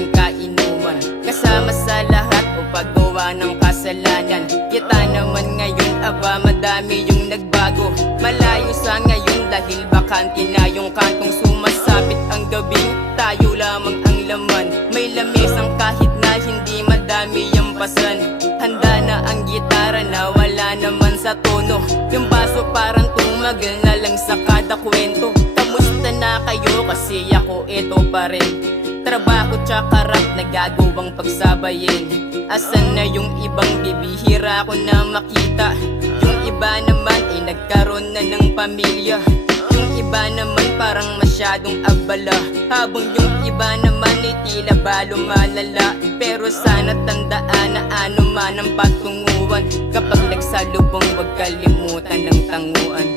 ating kainuman. Kasama sa lahat o paggawa ng kasalanan. Kita naman ngayon, aba madami yung nagbago. Malayo sa ngayon dahil bakante na yung kantong sumasapit ang gabing tayo lamang ang laman. May lamesang kahit na hindi madami yung pasan. Handa na ang gitara na wala naman sa tono. Yung baso parang tumagal na lang sa kada kwento. Kamusta na kayo? Kasi ako eto pa rin. Trabaho tsaka rap nagagawang pagsabayin. Asan na yung ibang bibihira ko na makita? Yung iba naman ay nagkaroon na ng pamilya. Yung iba naman parang masyadong abala. Habang yung iba naman ay tila ba lumalala. Pero sana tandaan na ano man ang patunguan. Kapag nagsalubong huwag kalimutan ng tanguan.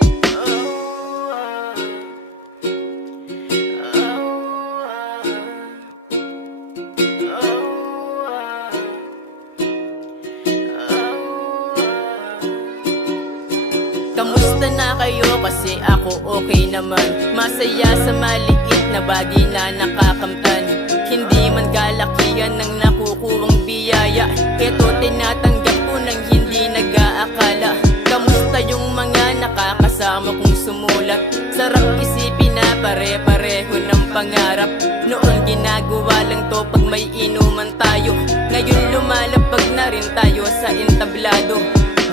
Kamusta na kayo? Kasi ako okay naman. Masaya sa maliit na bagay na nakakamtan. Hindi man kalakihan ng nakukuwang biyaya. Ito tinatanggap ko nang hindi nag-aakala. Kamusta yung mga nakakasama kong sumulat? Sarap isipin na pare-pareho ng pangarap. Noon ginagawa lang to pag may inuman tayo. Ngayon lumalapag na rin tayo sa entablado.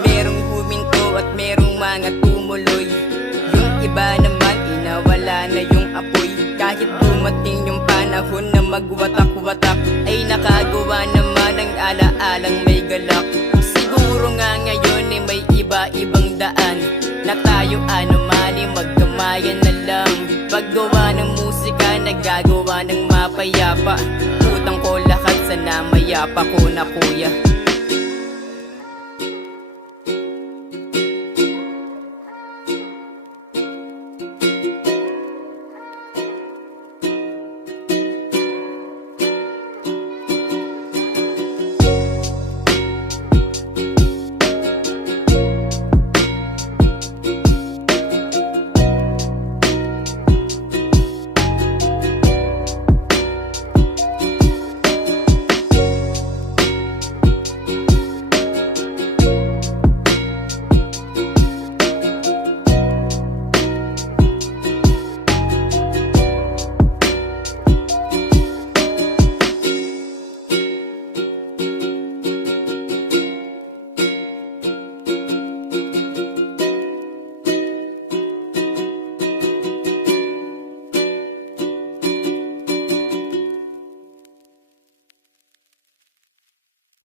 Merong huminto at merong mga tumuloy. Yung iba naman inawala na yung apoy. Kahit dumating yung panahon na magwatak-watak, ay nakagawa naman ang alaalang may galak. Siguro nga ngayon ay may iba-ibang daan na tayo anomali magkamayan na lang. Paggawa ng musika nagagawa ng mapayapa. Utang ko lahat sa namayapa ko na kuya.